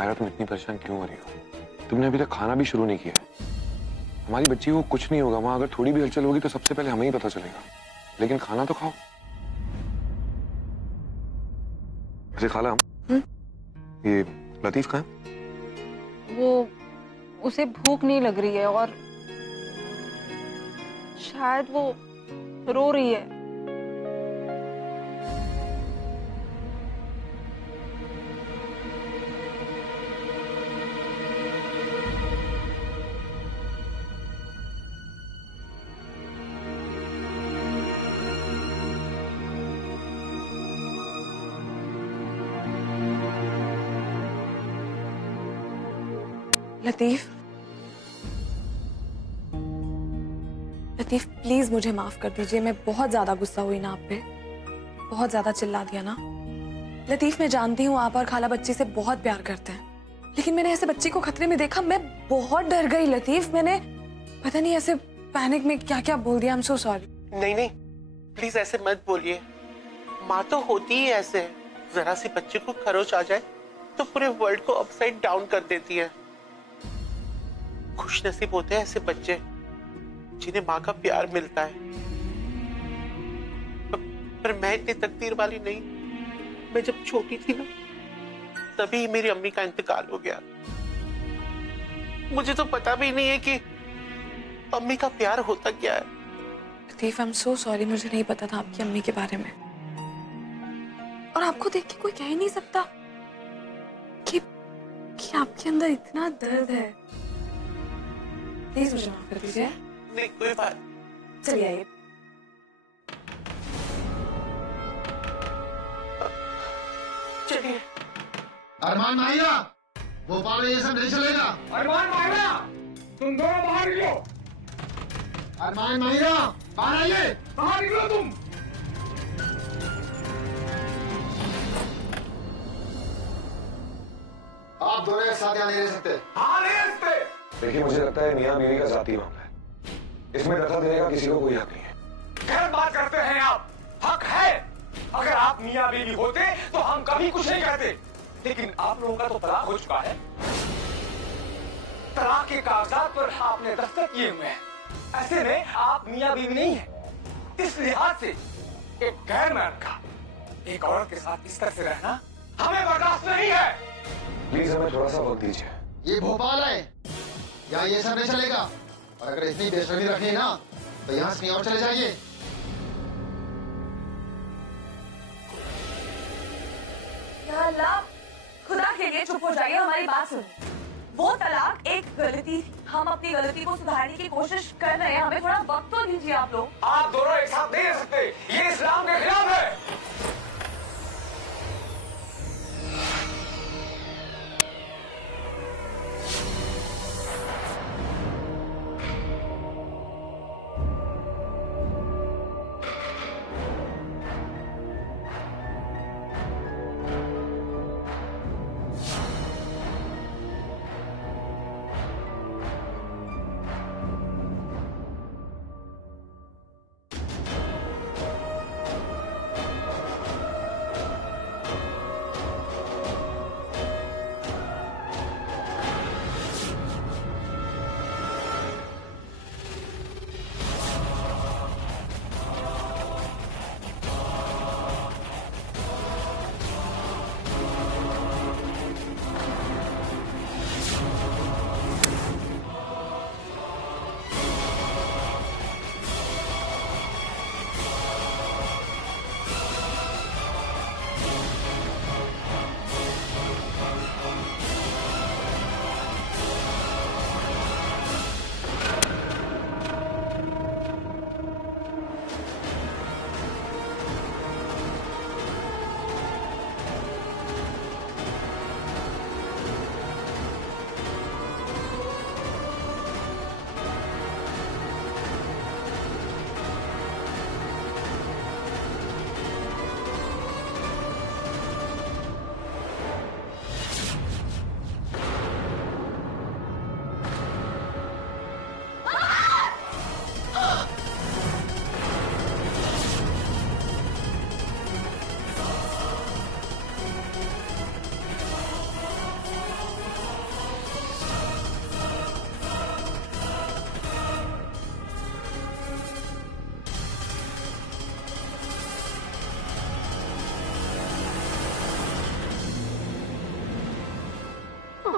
मायरा तुम इतनी परेशान क्यों हो रही हो? तुमने अभी तक खाना भी शुरू नहीं किया है। हमारी बच्ची को कुछ नहीं होगा, वहां अगर थोड़ी भी हलचल होगी तो सबसे पहले हमें ही पता चलेगा। लेकिन खाना तो खाओ। अरे खाला, ये लतीफ कहाँ है? वो उसे भूख नहीं लग रही है और शायद वो रो रही है। लतीफ, लतीफ प्लीज मुझे माफ कर दीजिए। मैं बहुत ज्यादा गुस्सा हुई ना आप पे, बहुत ज्यादा चिल्ला दिया ना। लतीफ मैं जानती हूँ आप और खाला बच्ची से बहुत प्यार करते हैं, लेकिन मैंने ऐसे बच्ची को खतरे में देखा, मैं बहुत डर गई लतीफ। मैंने पता नहीं ऐसे पैनिक में क्या क्या बोल दिया। I am so sorry. नहीं नहीं, प्लीज ऐसे मत बोलिए। माँ तो होती ही ऐसे है, जरा सी बच्चे को खरोच आ जाए तो पूरे वर्ल्ड को अपसाइड डाउन कर देती है। खुशनसीब होते हैं ऐसे बच्चे जिन्हें माँ का प्यार मिलता है। पर मैं इतनी तकदीर वाली नहीं। मैं जब छोटी थी ना, तभी मेरी अम्मी का इंतकाल हो गया। मुझे तो पता भी नहीं है कि अम्मी का प्यार होता क्या है। Latif I am so sorry, मुझे नहीं पता था आपकी अम्मी के बारे में। और आपको देख के कोई कह ही नहीं सकता कि आपके अंदर इतना दर्द है। प्लीज मुझे माफ कर दीजिए। नहीं कोई बात। चलिए आइए। चलिए। अरमान माहिरा, भोपाल में ये सब नहीं चलेगा। अरमान माहिरा, तुम दोनों बाहर निकलो। अरमान माहिरा, बाहर आइए। बाहर निकलो तुम। आप दोनों एक साथ यहाँ नहीं रह सकते। हाँ नहीं सकते। देखिए मुझे लगता है मियाँ बीवी का जाती मामला है, इसमें दखल देने का किसी को कोई हक नहीं है। गलत बात करते हैं आप। हक है। अगर आप मियाँ बीवी होते तो हम कभी कुछ नहीं कहते, लेकिन आप लोगों का तो तलाक हो चुका है। तलाक के कागजात पर आपने दस्तखत किए हुए हैं। ऐसे में आप मियाँ बीवी नहीं है। इस लिहाज से एक गैर मर्द का एक औरत के साथ इस तरह से रहना हमें बर्दाश्त नहीं है। प्लीज हमें थोड़ा सा वक्त दीजिए। ये भोपाल है, यहाँ ये सब नहीं चलेगा। और अगर इतनी बेशर्मी रखनी ना तो यहाँ से कहीं और चले जाइए। या अल्लाह, खुदा के लिए चुप हो जाइए, हमारी बात सुनिए। वो तलाक एक गलती थी, हम अपनी गलती को सुधारने की कोशिश कर रहे हैं। हमें थोड़ा वक्त तो दीजिए आप लोग। आप दोनों एक साथ नहीं रह सकते, ये इस्लाम के खिलाफ है।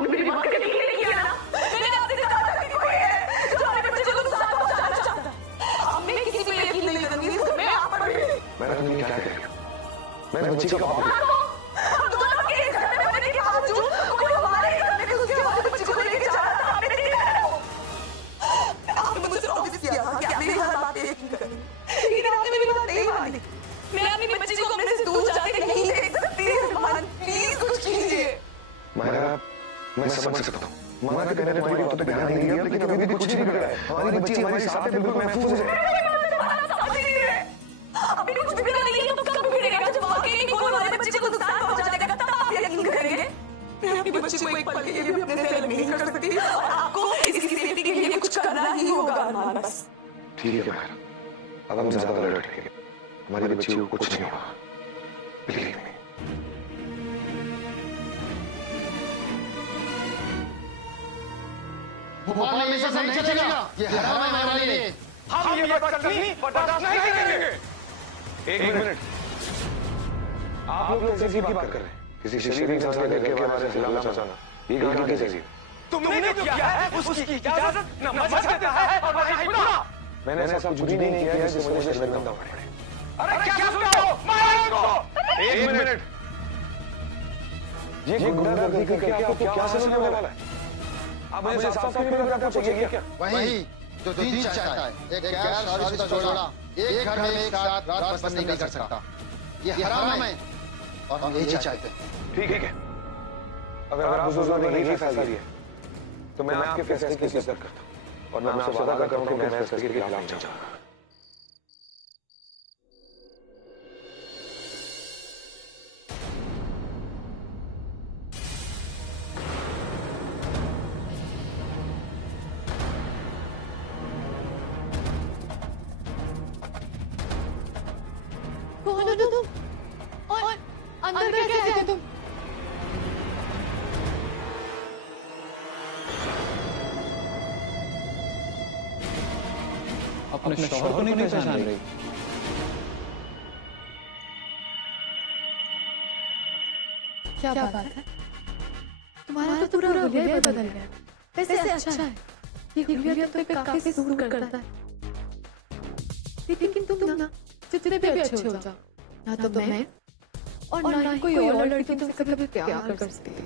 आपने मेरी मां का यकीन नहीं किया ना? मैंने आपसे कहा था कि कोई है जो हमारे बच्चे को नुकसान पहुंचाना चाहता है। अब मैं किसी पे यकीन नहीं करूंगी, इसको मैं आप पर भी। मैं तुम क्या कह रही हो? मैं बच्ची का बाप हूं। हम दोनों के एक घर में रहने के बावजूद कोई हमारे घर में घुस के हमारे बच्चे को लेके जा रहा था, आपने नहीं कहा वो। आपने मुझसे प्रॉमिस किया था कि आप मेरी हर बात पे यकीन करेंगे, लेकिन आपने मेरी बात नहीं मानी। मैं अपनी बच्ची को अपने से दूर जाके नहीं देख सकती। रहमान प्लीज कुछ कीजिए। मायरा, मैं समझ सकता हूँ। माँ के कहने तुम्हारी बातों पे ध्यान नहीं दिया, लेकिन अभी भी कुछ नहीं बिगड़ा है। हमारी बच्ची हमारे साथ है, बिल्कुल महफूज है। अभी कुछ बिगड़ा नहीं है तो कब बिगड़ेगा? जब वाकई कोई हमारे बच्चे को नुकसान पहुंचा देगा तब आप यकीन करेंगे। मैं अपनी बच्ची को एक पल के लिए भी अपने से अलग नहीं कर सकती और आपको इसकी सेफ्टी के लिए कुछ करना ही होगा अरमान बस। ठीक है मायरा, अब हम ज्यादा अलर्ट रहेंगे। हमारी बच्ची को कुछ नहीं होगा, बिलीव मी। भोपाल में ऐसा नहीं चलेगा, ये हराम है हमारे लिए। हम ये बदतमीजी बर्दाश्त नहीं करेंगे। एक मिनट, आप लोग तहजीब की बात कर रहे हैं? किसी शरीफ इंसान के घर के हमारे खिलाफ जाना, ये कहाँ की तहजीब? तुमने जो किया है उसकी इजाजत न मजहब देता है और न ही खुदा। मैंने ऐसा कुछ भी नहीं किया जिससे मुझे शर्मिंदा होना पड़े। अरे क्या सुन रहे हो? मारो इनको। एक मिनट, ये गुंडागर्दी करके आपको क्या हासिल होने वाला है? आप मुझे साफ-साफ क्यों नहीं बताते? आपको चाहिए क्या? वही जो दीन चाहता है, एक गैर शादीशुदा जोड़ा एक घर में एक साथ रात बसर नहीं कर सकता। ये हराम है और हम यही चाहते हैं। ठीक है, अगर आप हुजूर ने यही फैसला लिया तो मैं आपके फैसले की इज्जत करता हूँ और मैं आपसे वादा करता हूँ कि मैं फैसले के खिलाफ नहीं जाऊंगा। कौन हो तुम? और अंदर कैसे आए तुम? अपने शौहर को नहीं पहचान रही? क्या बात है? तुम्हारा तो पूरा हुलिया ही बदल गया। वैसे अच्छा है, ये हुलिया तुम पे काफी सूर करता है। लेकिन तुम ना जितने भी अच्छे हो जाओ, ना तो मैं और ना ही कोई और लड़की तुमसे कभी प्यार कर सकती है।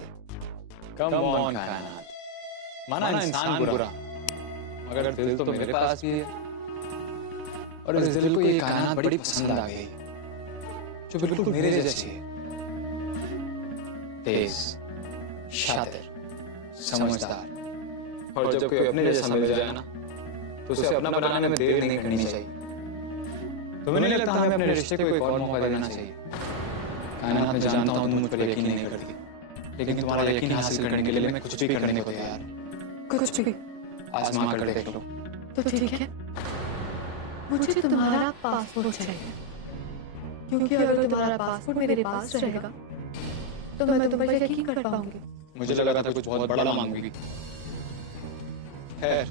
कम ऑन कायनात, माना इंसान बुरा, मगर दिल तो मेरे पास भी है और इस दिल को ये कायनात बड़ी पसंद आ गई, जो बिल्कुल मेरे जैसी है। तेज, शातिर, समझदार, और जब कोई अपने जैसा मिल जाए ना तो उसे अपना बनाने में देर नहीं करनी चाहिए। तुम्हें नहीं लगता हमें अपने रिश्ते को एक और मौका देना चाहिए? कायनात में जानता हूँ तुम मुझ पर यकीन नहीं करती, लेकिन तुम्हारा यकीन हासिल करने के लिए मैं कुछ भी करने को तैयार हूँ। कुछ भी आजमा कर देख लो। तो ठीक है, मुझे तुम्हारा पासपोर्ट चाहिए, क्योंकि अगर तुम्हारा पासपोर्ट मेरे पास रहेगा तो मैं तुम पर यकीन कर पाऊंगी। मुझे लगा था कुछ बहुत बड़ा मांगोगी। खैर,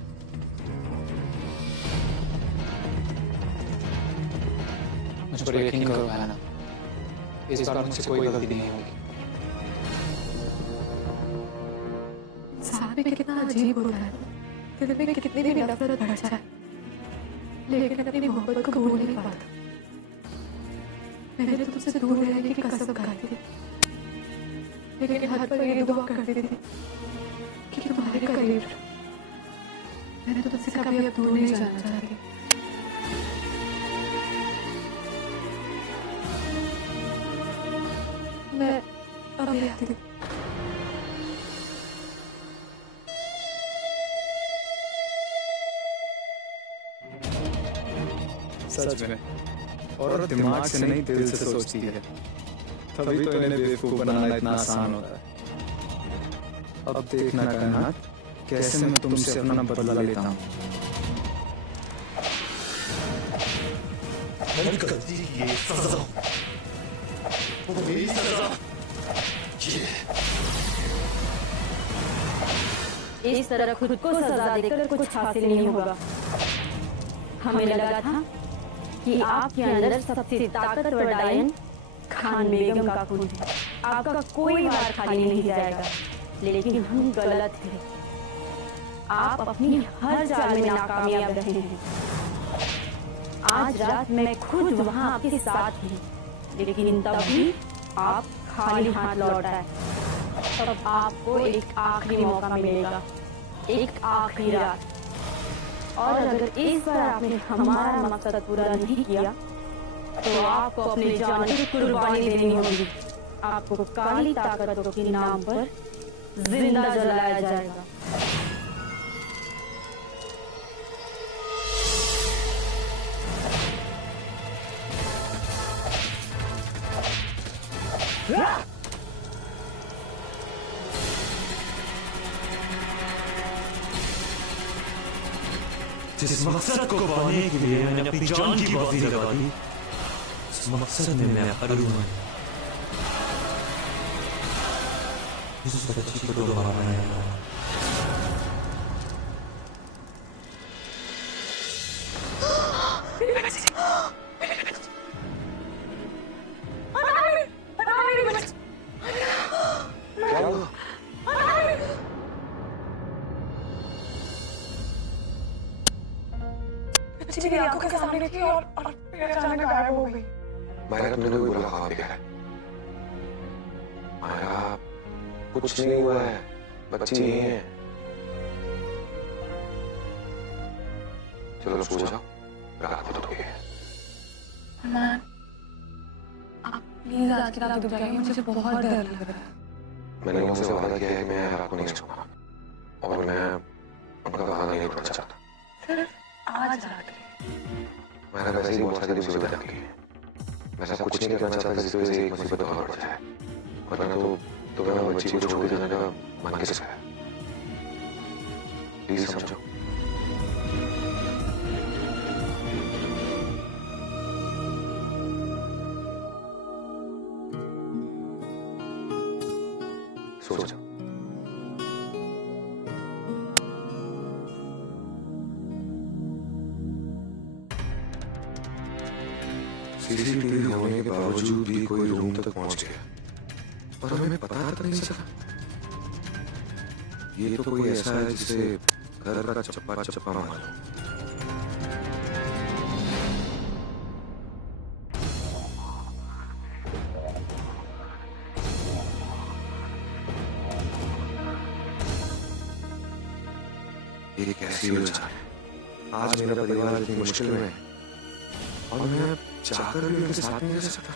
मुझ पर यकीन करो ना, इस बार मुझसे कोई गलती नहीं होगी। इंसान भी कितना अजीब होता है, दिल में कितनी भी नफरत भर जाए, लेकिन अपनी मोहब्बत को भूल नहीं पाता। मैंने तुमसे दूर रहने की कसम खाई थी, लेकिन हर पल ये दुआ करती थी कि तुम्हारे करीब रहो। मैंने तुमसे कभी अब दूर नहीं जाना चाहती। मैं अभी आती हूँ। सच में औरत दिमाग से नहीं दिल से सोचती है, तभी तो इन्हें बेवकूफ बनाना इतना आसान होता है। अब देखना कायनात, कैसे मैं तुमसे अपना बदला लेता हूँ। ये सजा, वो मेरी सजा। इस तरह खुद को सजा देकर कुछ हासिल नहीं होगा। हमें लगा था कि आपके अंदर सबसे ताकतवर डायन खान बेगम का खून है, आपका कोई वार खाली नहीं जाएगा, लेकिन हम गलत हैं। आप अपनी हर चाल में नाकामयाब रहे हैं। आज रात मैं खुद वहां आपके साथ थी, लेकिन तब भी आप खाली हाथ लौट आए। तब आपको एक आखिरी मौका मिलेगा, एक आखिरी रात। और अगर इस बार आपने हमारा मकसद पूरा नहीं किया तो आपको अपने जान की कुर्बानी देनी होगी। आपको काली ताकतों के नाम पर जिंदा जलाया जाएगा। जिस मकसद को पाने के लिए मैंने अपनी जान की बाजी लगा दी, उस मकसद में मैं अड़ू हूं। इस बच्ची को दोबारा नहीं। मेरी आंखों के सामने देखी और फिर अचानक गायब हो गई। माया, तुमने कोई बुरा ख्वाब देखा है? माया, कुछ नहीं हुआ है, बच्ची नहीं है। चलो सो जाओ, रात हो गई है। आप प्लीज आज की रात रुक जाइए, मुझे बहुत डर लग रहा है। मैंने उनसे वादा किया है कि मैं रात को नहीं सोऊंगा और मैं उनका वादा नहीं तोड़ना चाहता। सिर्फ आज रात मैंने वैसे ही बहुत सारी मुसीबतें की हैं। मैं सब कुछ नहीं करना चाहता जिसकी वजह से एक मुसीबत और बढ़ जाए, वरना तो मैं बच्ची को छोड़ देने का मन कैसे है? प्लीज समझो। सो जाओ। सीसीटीवी होने के बावजूद भी कोई रूम तक पहुंच गया और हमें पता तक नहीं चला। ये तो कोई ऐसा है जिसे घर का चप्पा चप्पा मालूम। ये कैसी उलझन है? आज मेरा परिवार इतनी मुश्किल में है और मैं चाहकर भी उनके साथ नहीं रह सकता।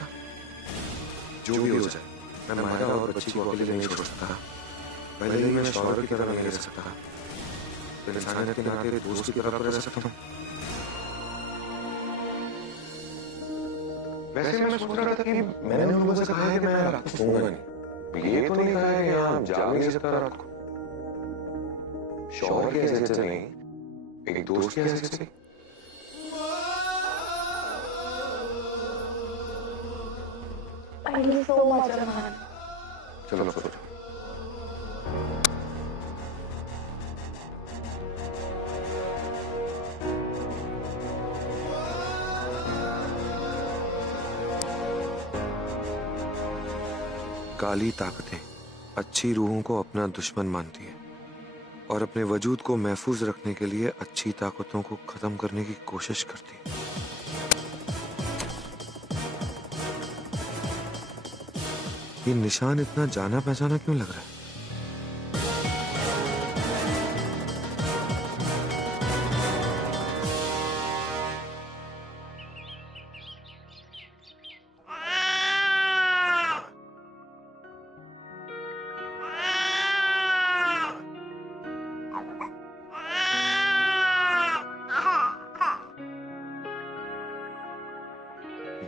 जो भी हो जाए, मैं माया और बच्ची को अकेले नहीं छोड़ सकता। पहले ही मैं शौर्य की तरह नहीं रह सकता, फिर इंसानियत के नाते दोस्त की तरह रह सकता हूँ। वैसे मैं सोच रहा था कि मैंने उन लोगों से कहा है कि मैं रात को सोऊंगा नहीं। ये तो नहीं कहा है कि यहाँ जाग नहीं सकता रात को। शौर्य की हैसियत से नहीं, एक दोस्त की हैसियत से। Thank you so much, Arman. चलो सो जाओ। काली ताकतें अच्छी रूहों को अपना दुश्मन मानती है और अपने वजूद को महफूज रखने के लिए अच्छी ताकतों को खत्म करने की कोशिश करती है। ये निशान इतना जाना पहचाना क्यों लग रहा है?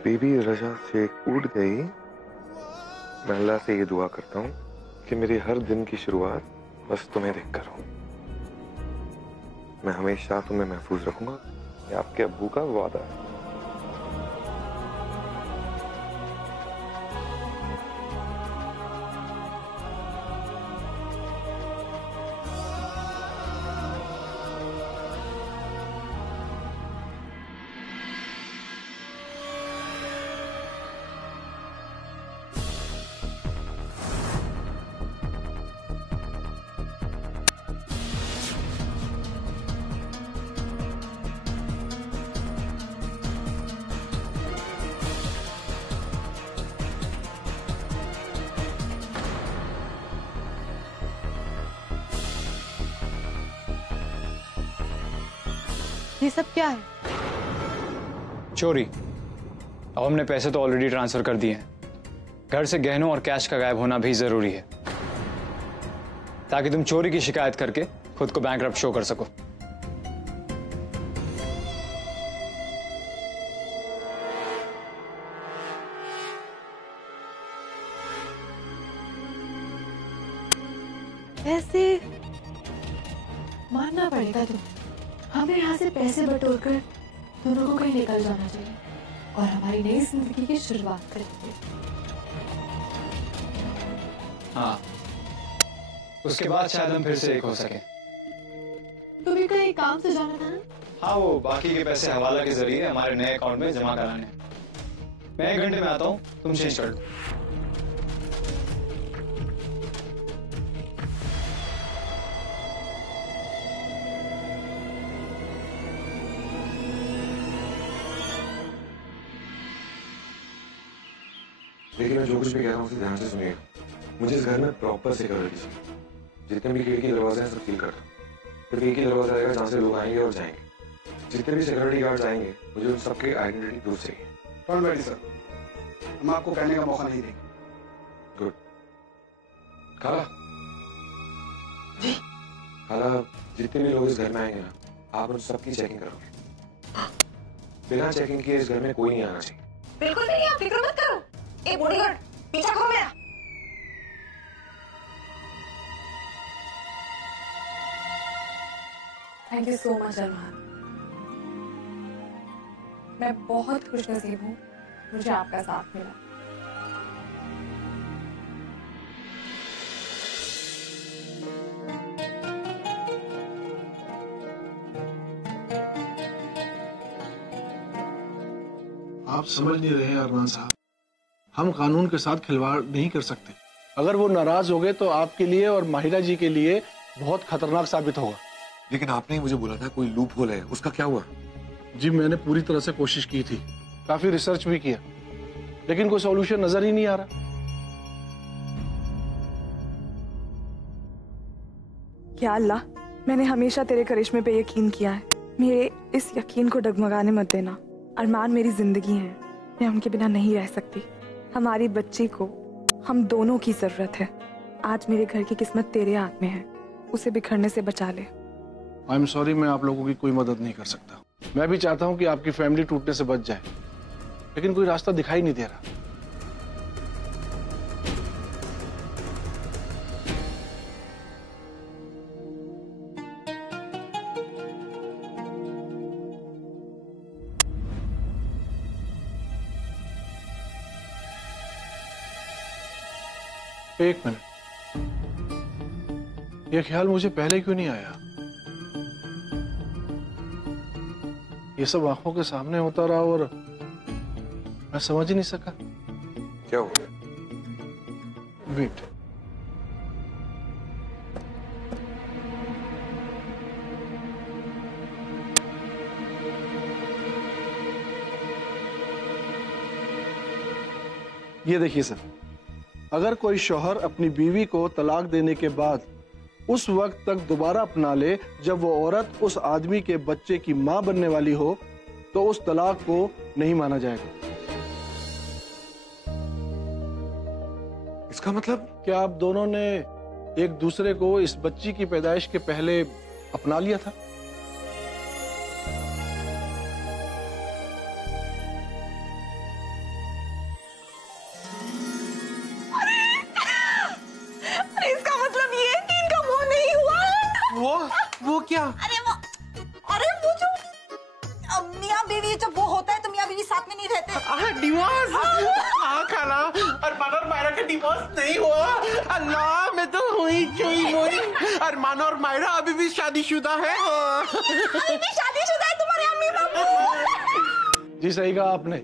बेबी रजा से उड़ गई। मैं अल्लाह से ये दुआ करता हूँ कि मेरे हर दिन की शुरुआत बस तुम्हें देखकर हो। मैं हमेशा तुम्हें महफूज रखूंगा, ये आपके अब्बू का वादा है। ये सब क्या है? चोरी। अब हमने पैसे तो ऑलरेडी ट्रांसफर कर दिए हैं। घर से गहनों और कैश का गायब होना भी जरूरी है, ताकि तुम चोरी की शिकायत करके खुद को बैंकरप्ट शो कर सको। ऐसे मानना पड़ेगा तुम। हमें यहाँ से पैसे बटोरकर दोनों को कहीं निकल जाना चाहिए और हमारी नई जिंदगी की शुरुआत करेंगे। हाँ, उसके बाद शायद हम फिर से एक हो सके। तुम्हें कहीं काम से जाना था ना? हाँ, वो बाकी के पैसे हवाला के जरिए हमारे नए अकाउंट में जमा कराने। मैं 1 घंटे में आता हूँ, तुम चेंज कर लो। देखिए, मैं जो कुछ भी कह रहा हूँ उसे ध्यान से सुनिएगा। मुझे इस घर में प्रॉपर सिक्योरिटी चाहिए। जितने भी खिड़की दरवाजे हैं सब सील कर दो। सिर्फ एक ही दरवाजा आएगा जहाँ से लोग आएंगे और जाएंगे। जितने भी सिक्योरिटी गार्ड्स आएंगे मुझे उन सबके आइडेंटिटी प्रूफ चाहिए। डोंट वरी सर, हम आपको कहने का मौका नहीं देंगे। गुड। खाला जी, खाला जितने भी लोग इस घर में आएंगे ना, आप उन सबकी चेकिंग करोगे। बिना चेकिंग किए इस घर में कोई नहीं आना चाहिए। बिल्कुल नहीं, आप फिक्र मत करो। ए बॉडीगार्ड, पीछा करो मेरा। थैंक यू सो मच अरमान। मैं बहुत खुशनसीब हूँ, मुझे आपका साथ मिला। आप समझ नहीं रहे अरमान साहब, हम कानून के साथ खिलवाड़ नहीं कर सकते। अगर वो नाराज हो गए तो आपके लिए और माहिरा जी के लिए बहुत खतरनाक साबित होगा। लेकिन आपने ही मुझे बोला था कोई लूप होल है, उसका क्या हुआ? जी, मैंने पूरी तरह से कोशिश की थी, काफी रिसर्च भी किया, लेकिन कोई सॉल्यूशन नजर ही नहीं आ रहा। या अल्लाह, मैंने हमेशा तेरे करिश्मे पे यकीन किया है। मेरे इस यकीन को डगमगाने मत देना। अरमान मेरी जिंदगी है, मैं उनके बिना नहीं रह सकती। हमारी बच्ची को हम दोनों की जरूरत है। आज मेरे घर की किस्मत तेरे हाथ में है, उसे बिखरने से बचा ले। आई एम सॉरी, मैं आप लोगों की कोई मदद नहीं कर सकता। मैं भी चाहता हूं कि आपकी फैमिली टूटने से बच जाए, लेकिन कोई रास्ता दिखाई नहीं दे रहा। एक मिनट, यह ख्याल मुझे पहले क्यों नहीं आया? ये सब आंखों के सामने होता रहा और मैं समझ ही नहीं सका। क्या हुआ? वेट, ये देखिए सर, अगर कोई शौहर अपनी बीवी को तलाक देने के बाद उस वक्त तक दोबारा अपना ले जब वो औरत उस आदमी के बच्चे की मां बनने वाली हो, तो उस तलाक को नहीं माना जाएगा। इसका मतलब? क्या आप दोनों ने एक दूसरे को इस बच्ची की पैदाइश के पहले अपना लिया था? वो क्या? अरे वो जो मियां बीवी, जब वो होता है तो मियां बीवी साथ में नहीं रहते। डिवोर्स? हाँ खाला, अरमान और मायरा का डिवोर्स नहीं हुआ। अल्लाह, मैं तो हुई अरमान और मायरा अभी भी शादीशुदा है। अभी भी शादीशुदा है तुम्हारे अम्मी बाबू? जी सही कहा आपने,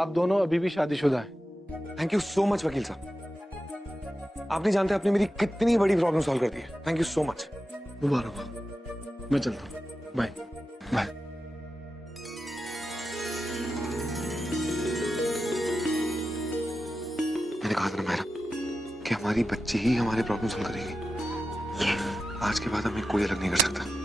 आप दोनों अभी भी शादीशुदा हैं। थैंक यू सो मच वकील साहब, आप नहीं जानते आपने मेरी कितनी बड़ी प्रॉब्लम सॉल्व कर दी है। Thank you so much. मुबारक हो, मैं चलता हूँ। Bye bye. मैंने कहा था ना मायरा कि हमारी बच्ची ही हमारे प्रॉब्लम सॉल्व करेगी। आज के बाद हमें कोई अलग नहीं कर सकता।